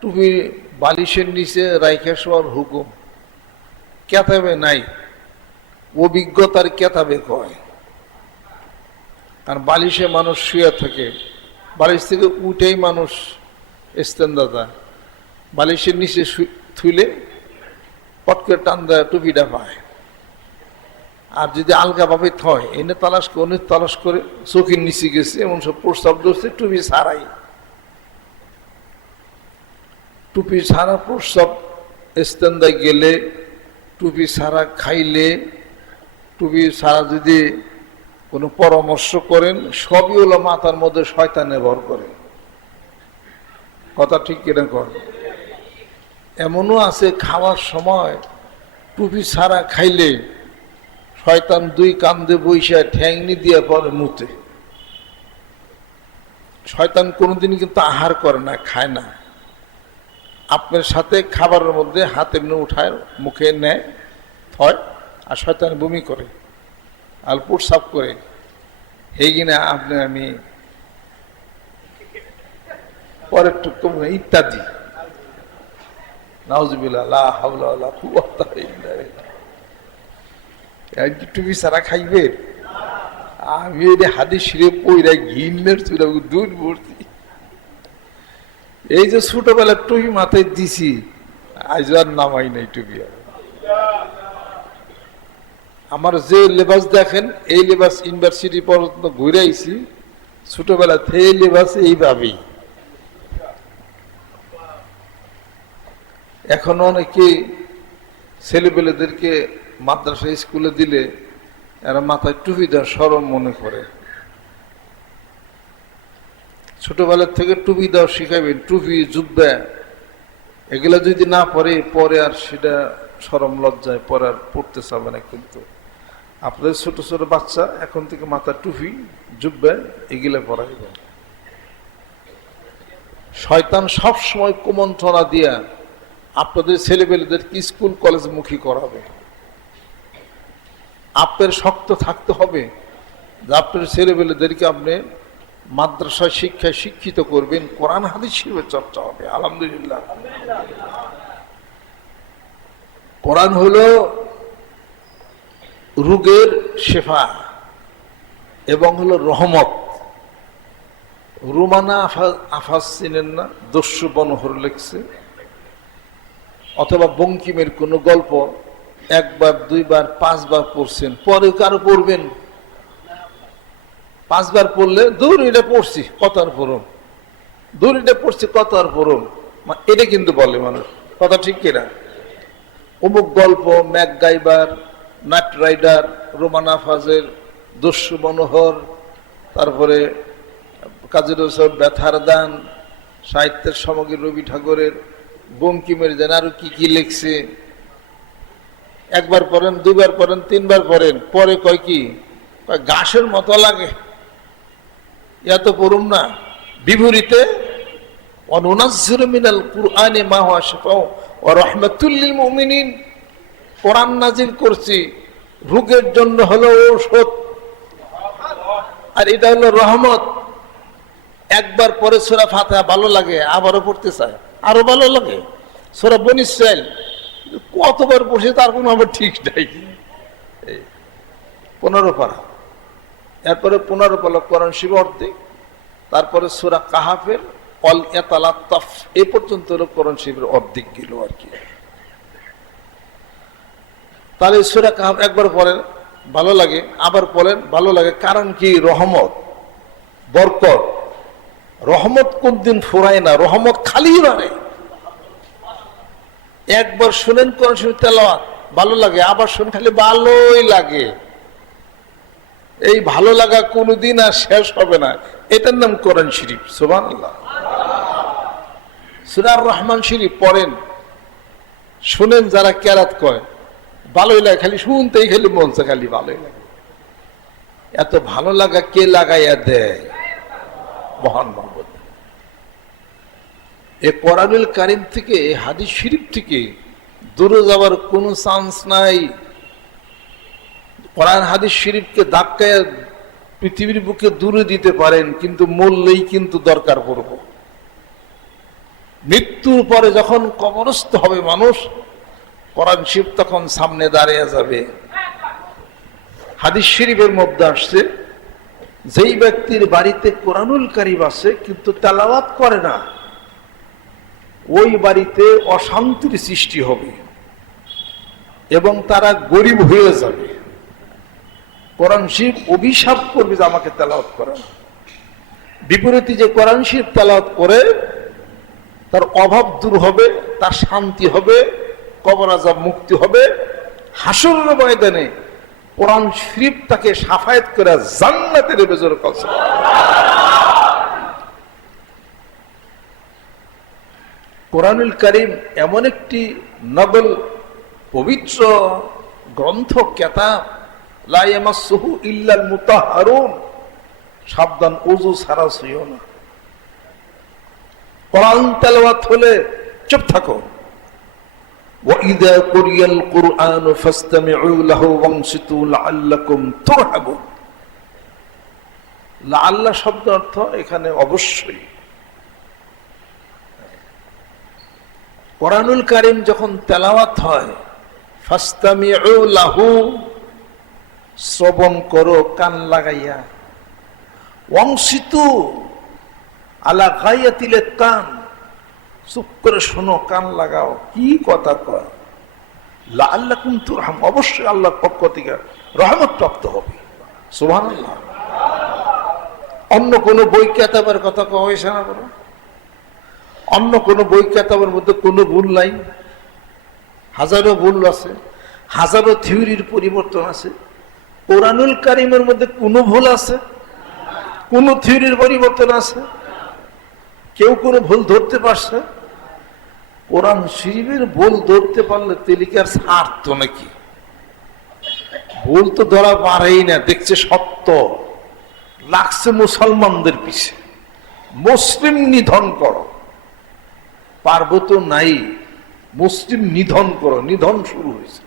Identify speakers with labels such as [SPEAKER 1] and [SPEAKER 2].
[SPEAKER 1] টুপি বালিশের নিচে রাইখে শোয়ার হুকুম। কেতাবে নাই। অভিজ্ঞতার কেতাবে কয়। আর বালিশে মানুষ শুয়ে থাকে। বালিশ থেকে উঠেই মানুষ ইস্তেন্দাতা বালিশের নিচে থুইলে পটকে টান দেয় টুপিটা পায়। আর যদি আলগাভাবে থয়, এনে তালাশ করে তালাশ করে চোখের নিচে গেছে, এমন সব প্রস্তাব ধরছে, টুপি ছাড়াই। টুপি ছাড়া প্রস্তাব ইস্তেন্দায় গেলে, টুপি ছাড়া খাইলে, টুপি ছাড়া যদি কোনো পরামর্শ করেন, সবই হলো মাথার মধ্যে শয়তানে ভর করে। কথা ঠিক কিনা কর? এমনও আছে, খাওয়ার সময় টুপি ছাড়া খাইলে শয়তান দুই কান্দে বৈশা ঠ্যাংনি দিয়ে পরে মুতে। শয়তান কোনোদিন কিন্তু আহার করে না, খায় না। আপনার সাথে খাবারের মধ্যে হাতে এমনি উঠায়, মুখে নেয়, থয়, আর শয়তান বমি করে, আর প্রসাব করে। কিনা আপনি আমি পরের টুকু ইত্যাদি। টুপি সারা খাইবে? আমি হাতে শিরে পইরা ঘিন্নের চুরা দূর ভর্তি এই যে ছোটবেলার টুপি মাথায় দিছি, আজ আর নামাই নাই টুপি। আমার যে লেবাস দেখেন, এই লেবাস ইউনিভার্সিটি পর্যন্ত ঘুরে আইছি, ছোটবেলা থেকে লেবাস এইভাবেই এখন অনেকে ছেলেপেলেদেরকে মাদ্রাসা স্কুলে দিলে এরা মাথায় টুপি দেওয়ার সরম মনে করে ছোটবেলার থেকে টুপি দাও শিখাবেন টুপি, জুব্বা, এগুলো যদি না পরে পরে আর সেটা সরম লজ্জায় পরে আর পড়তে চাবে না কিন্তু। আপনাদের ছোট ছোট বাচ্চা এখন থেকে মাথার টুপি, জুব্বা, এগুলো পরাইবে। শয়তান সব সময় কুমন্ত্রণা দিয়া আপনাদের ছেলেপেলেদেরকে স্কুল, কলেজ মুখী করাবে। আপনার শক্ত থাকতে হবে। আপনার ছেলেপেলেদেরকে আপনি মাদ্রাসা শিক্ষায় শিক্ষিত করবেন, কোরআন, হাদিস শিল্পের চর্চা হবে, আলহামদুলিল্লাহ। কোরআন হলো রোগের শেফা এবং হলো রহমত। রুমানা আফা- আফাস চিনেন না, দস্যু বনহর লেখছে। অথবা বঙ্কিমের কোনো গল্প, একবার, দুইবার, পাঁচবার পড়ছেন, পরে কারও পড়বেন। পাঁচবার পড়লে দূর এটা পড়ছি কত আর পড়ুন দূর এটা পড়ছি কত আর পড়ুন এটা কিন্তু বলে মানুষ, কথা ঠিক কিনা? অমুক গল্প, ম্যাক গাইবার, নাট রাইডার, রোমানা ফাজের দস্যু মনোহর, তারপরে কাজী ব্যথার দান, সাহিত্যের সামগ্রী রবি ঠাকুরের বঙ্কিমের যেন আরও কি কি লিখছে? একবার পড়েন দুইবার পড়েন, তিনবার পড়েন, পরে কয় কি? ঘাসের মতো লাগে। এত পড়ুম না। বিপরীতে অনুনাজ্জিরু মিনাল কুরআনে মা হুয়া শিফাউ ওয়া রাহমাতুল লিল মুমিনিন। কোরআন নাজিল করছি, রোগের জন্য হলো ঔষধ। আর এটা হলো রহমত। একবার পরে সোরা ফাতিহা ভালো লাগে, আবারও পড়তে চায়, আরও ভালো লাগে। সোরা বনিসাইল কতবার পড়ছে তার কোনো আমার ঠিক নাই। পনেরো পারা। এরপরে পালা কোরআন শিব অর্ধেক তারপরে সুরা কাহাফের অল এতালাত্তাফ এ পর্যন্ত কোরআন শিবের অর্ধেক গেল আর কি। তাহলে সুরা কাহাফ একবার পড়েন, ভালো লাগে। আবার পড়েন, ভালো লাগে। কারণ কি? রহমত, বরকত। রহমত কোন দিন ফুরায় না, রহমত খালি বাড়ে। একবার শুনেন কোরআন শরীফ তেলাওয়াত, ভালো লাগে। আবার শুনে খালি ভালোই লাগে। এই ভালো লাগা কোনোদিন আর শেষ হবে না। এটার নাম কোরআন শরীফ সুবান সুরার রহমান শরীফ পড়েন, শুনেন যারা ক্যারাত কয় ভালোই লাগে, খালি শুনতেই খালি মনছে খালি ভালোই লাগে। এত ভালো লাগা কে লাগাইয়া দেয়? মহান মোহাম্মদ এ কোরআনুল কারিম থেকে হাদিস শরীফ থেকে দূরে যাওয়ার কোনো চান্স নাই। কোরআন হাদিস শরীফকে ধাক্কায় পৃথিবীর বুকে দূরে দিতে পারেন, কিন্তু মূল্যই কিন্তু দরকার পড়ব। মৃত্যুর পরে যখন কবরস্থ হবে মানুষ, কোরআন শিব তখন সামনে দাঁড়িয়ে যাবে। হাদিস শরীফের মধ্যে আসছে, যেই ব্যক্তির বাড়িতে কোরআনুল কারিম আছে, কিন্তু তেলাওয়াত করে না, ওই বাড়িতে অশান্তির সৃষ্টি হবে এবং তারা গরিব হয়ে যাবে। কোরআন শিব অভিশাপ করবে যে আমাকে তেলাওয়াত করে না। বিপরীতে যে কোরআন শিব তেলাওয়াত করে, তার অভাব দূর হবে, তার শান্তি হবে, কবর আজাব মুক্তি হবে। হাসর ময়দানে কোরআন শরীফ তাকে সাফায়াত করে জান্নাতের বেজর কলসা কোরআনুল করিম এমন একটি নবল, পবিত্র গ্রন্থ, কেতাব লাইমাসুহু ইল্লাল মুতাহারুন সাবধান উজু সারা শুইও না কোরআন তেলাওয়াত হলে চুপ থাকো وإذا قرئ القرآن فاستمعوا له وانصتوا لعلكم ترحمون লাআল্লাহ শব্দ অর্থ এখানে অবশ্যই কোরআনুল কারিম যখন তেলাওয়াত হয় ফাস্তামিউ লাহু শ্রবণ করো, কান লাগাইয়া। অংশিতু আলা গাইয়া তিলে কান। চুপ করে শোনো, কান লাগাও। কি কথা কয়? আল্লাহ কিন্তু অবশ্যই আল্লাহর পক্ষ থেকে রহমত প্রাপ্ত হবে। সুহান অন্য কোন বই কেতাবের কথা কওয়া হয়েছে না অন্য কোন বই কেতাবের মধ্যে কোনো ভুল নাই। হাজারো ভুল আছে। হাজারো থিওরির পরিবর্তন আছে। কোরআনুল কারিমের মধ্যে কোনো ভুল আছে? কোন থিওরির পরিবর্তন আছে? কেউ কোনো ভুল ধরতে পারছে? কোরআন শরীফের ভুল ধরতে পারলে তেলিকার স্বার্থ নাকি? ভুল তো ধরা পারেই না, দেখছে সত্য। লাগছে মুসলমানদের পিছে। মুসলিম নিধন করো। পার্বত নাই, মুসলিম নিধন করো। নিধন শুরু হয়েছে।